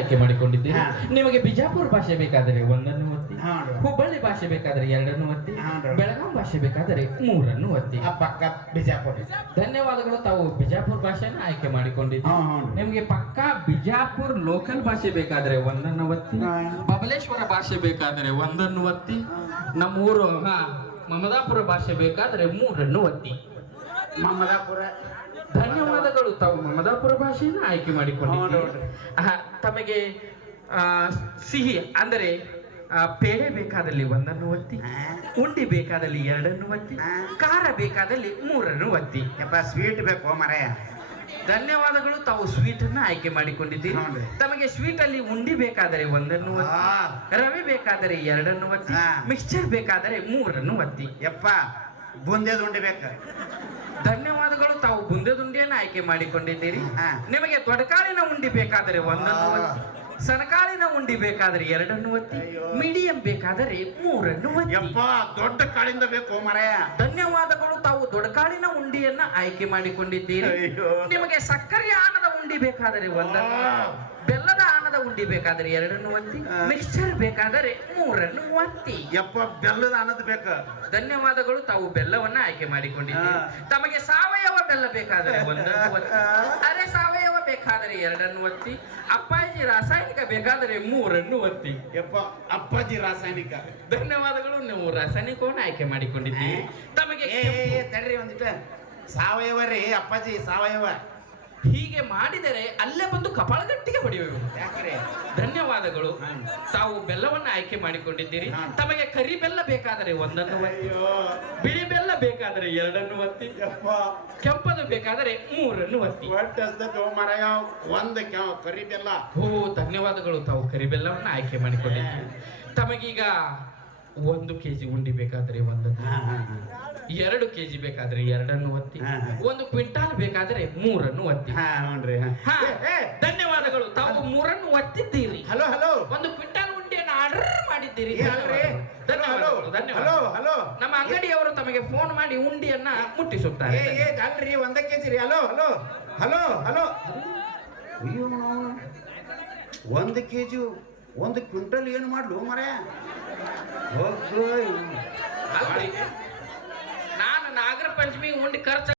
ಆಯ್ಕೆ ಮಾಡಿಕೊಂಡಿದ್ದೀರಿ? ನಿಮಗೆ ಬಿಜಾಪುರ ಭಾಷೆ ಬೇಕಾದರೆ ಒಂದನ್ನು ಒತ್ತಿ. ಹುಬ್ಬಳ್ಳಿ ಭಾಷೆ ಬೇಕಾದರೆ ಎರಡನ್ನು ಒತ್ತಿ ಬೆಳಗಾವಿ ಬೆಳಗಾಂ ಭಾಷೆ ಬೇಕಾದರೆ ಮೂರನ್ನು ಒತ್ತಿ. ಪಕ್ಕ ಬಿಜಾಪುರ. ಧನ್ಯವಾದಗಳು ತಾವು ಬಿಜಾಪುರ ಭಾಷೆನ ಆಯ್ಕೆ ಮಾಡಿಕೊಂಡಿದ್ದೀರಿ. ನಿಮಗೆ ಪಕ್ಕಾ ಬಿಜಾಪುರ ಲೋಕಲ್ ಭಾಷೆ ಬೇಕಾದರೆ ಒಂದನ್ನು ಒತ್ತಿ. ಬಬಲೇಶ್ವರ ಭಾಷೆ ಬೇಕಾದರೆ ಒಂದನ್ನು ಒತ್ತಿ ನಮ್ಮೂರು ಹಾ ಮಮದಾಪುರ ಭಾಷೆ ಬೇಕಾದರೆ ಮೂರನ್ನು ಒತ್ತಿ. ಮಮ್ಮದಾಪುರ ಧನ್ಯವಾದಗಳು ತಾವು ಮಮದಾಪುರ ಭಾಷೆಯನ್ನು ಆಯ್ಕೆ ಮಾಡಿಕೊಂಡು ತಮಗೆ ಸಿಹಿ ಅಂದರೆ ಪೇಳೆ ಬೇಕಾದಲ್ಲಿ ಒಂದನ್ನು ಒತ್ತಿ ಉಂಡಿ ಬೇಕಾದಲ್ಲಿ ಎರಡನ್ನು ಒತ್ತಿ. ಖಾರ ಬೇಕಾದಲ್ಲಿ ಮೂರನ್ನು ಒತ್ತಿ. ಯಪ್ಪ ಸ್ವೀಟ್ ಬೇಕು ಮರೆಯ. ಧನ್ಯವಾದಗಳು ತಾವು ಸ್ವೀಟ್ ಅನ್ನ ಆಯ್ಕೆ ಮಾಡಿಕೊಂಡಿದ್ದೀರಿ. ತಮಗೆ ಸ್ವೀಟ್ ಅಲ್ಲಿ ಉಂಡಿ ಬೇಕಾದರೆ ಒಂದನ್ನು ಒತ್ತಿ ರವೆ ಬೇಕಾದರೆ ಎರಡನ್ನು ಒತ್ತಿ. ಮಿಕ್ಸ್ಚರ್ ಬೇಕಾದರೆ ಮೂರನ್ನು ಒತ್ತಿ. ಯಪ್ಪ. ಬುಂದೇದು ದುಂಡಿ ಬೇಕ ಧನ್ಯವಾದಗಳು ತಾವು ಬುಂದೆದುಂಡಿಯನ್ನ ಆಯ್ಕೆ ಮಾಡಿಕೊಂಡಿದ್ದೀರಿ ಹಾ. ನಿಮಗೆ ದೊಡ್ಡಕಾಳಿನ ಉಂಡಿ ಬೇಕಾದರೆ ಒಂದನ್ನು. ಒತ್ತಿ ಸಣಕಾಳಿನ ಉಂಡಿ ಬೇಕಾದ್ರೆ ಎರಡನ್ನು ಒತ್ತಿ ಅಯ್ಯೋ. ಮೀಡಿಯಂ ಬೇಕಾದರೆ ಮೂರನ್ನು ಒತ್ತಿ ಯಪ್ಪ ದೊಡ್ಡ ಕಾಳಿಂದ ಬೇಕು ಮರೆಯ ಧನ್ಯವಾದಗಳು ತಾವು ದೊಡ್ಡಕಾಳಿನ ಉಂಡಿಯನ್ನ ಆಯ್ಕೆ ಮಾಡಿಕೊಂಡಿದ್ದೀರಿ ಅಯ್ಯೋ. ನಿಮಗೆ ಸಕ್ಕರೆ ಆನದ ಉಂಡಿ ಬೇಕಾದರೆ ಒಂದನ್ನು ಆ. ಉಂಡಿ ಬೇಕಾದ್ರೆ ಎರಡನ್ನು ಒತ್ತಿ. ಮಿಕ್ಸ್ಚರ್ ಬೇಕಾದರೆ ಮೂರನ್ನು ಒತ್ತಿ. ಯಪ್ಪ ಬೆಲ್ಲದ ಅನ್ನದ ಬೇಕ? ಧನ್ಯವಾದಗಳು ತಾವು ಬೆಲ್ಲವನ್ನ ಆಯ್ಕೆ ಮಾಡಿಕೊಂಡಿದ್ದೀರಿ. ತಮಗೆ ಸಾವಯವ ಬೆಲ್ಲ ಬೇಕಾದರೆ ಒಂದನ್ನು ಒತ್ತಿ. ಆ. ಅರೆ ಸಾವಯವ ಬೇಕಾದರೆ ಎರಡನ್ನು ಒತ್ತಿ. ಅಪ್ಪಾಜಿ ರಾಸಾಯನಿಕ ಬೇಕಾದರೆ ಮೂರನ್ನು ಒತ್ತಿ. ಯಪ್ಪ ಅಪ್ಪಾಜಿ ರಾಸಾಯನಿಕ. ಧನ್ಯವಾದಗಳು ನೀವು ರಾಸಾಯನಿಕವನ್ನು ಆಯ್ಕೆ ಮಾಡಿಕೊಂಡಿದ್ದೀವಿ ತಮಗೆ ತಡ್ರಿ ಒಂದಿಟ ಸಾವಯವ ರೀ ಅಪ್ಪಾಜಿ ಸಾವಯವ. ಹೀಗೆ ಮಾಡಿದರೆ ಅಲ್ಲೇ ಬಂದು ಕಪಾಳಗಟ್ಟಿಗೆ ಹೊಡೆಯಬೇಕು ಯಾಕ್ರಿ ಧನ್ಯವಾದಗಳು. ತಾವು ಬೆಲ್ಲವನ್ನು ಆಯ್ಕೆ ಮಾಡಿಕೊಂಡಿದ್ದೀರಿ. ತಮಗೆ ಕರಿ ಬೆಲ್ಲ ಬೇಕಾದರೆ ಒಂದನ್ನು ಬಿಳಿ ಬೆಲ್ಲ ಬೇಕಾದರೆ ಎರಡನ್ನು ಒತ್ತಿ. ಕೆಂಪದು ಬೇಕಾದರೆ ಮೂರನ್ನು ಒತ್ತಿ. ಒಂದು ಕರಿ ಬೆಲ್ಲ. ಓ ಧನ್ಯವಾದಗಳು. ತಾವು ಕರಿ ಬೆಲ್ಲವನ್ನು ಆಯ್ಕೆ ಮಾಡಿಕೊಂಡಿದ್ದೀರಿ. ತಮಗೀಗ ಒಂದು ಕೆಜಿ ಉಂಡಿ ಬೇಕಾದ್ರೆ ಒಂದು ಎರಡು ಕೆಜಿ ಬೇಕಾದರೆ ಎರಡನ್ನು ಒತ್ತಿ. ಒಂದು ಕ್ವಿಂಟಾಲ್ ಬೇಕಾದ್ರೆ ಮೂರನ್ನು ಒತ್ತಿ. ಧನ್ಯವಾದಗಳು. ತಾವು ಮೂರನ್ನು ಒತ್ತಿದ್ದೀರಿ. Hello hello. ಒಂದು ಕ್ವಿಂಟಾಲ್ ಉಂಡಿಯನ್ನು ಆರ್ಡರ್ ಮಾಡಿದ್ದೀರಿ. ನಮ್ಮ ಅಂಗಡಿಯವರು ತಮಗೆ ಫೋನ್ ಮಾಡಿ ಉಂಡಿಯನ್ನ ಮುಟ್ಟಿಸುತ್ತಾರೆ. ಅಲ್ರಿ ಒಂದ ಕೆಜಿ ರೀ. Hello hello. Hello hello. ಅಯ್ಯೋ ಒಂದು ಕೆಜಿ ಒಂದು ಕ್ವಿಂಟಲ್ ಏನು ಮಾಡ್ಲು ಮರ ನಾನು ನಾಗರ ಪಂಚಮಿ ಉಂಡಿ ಖರ್ಚು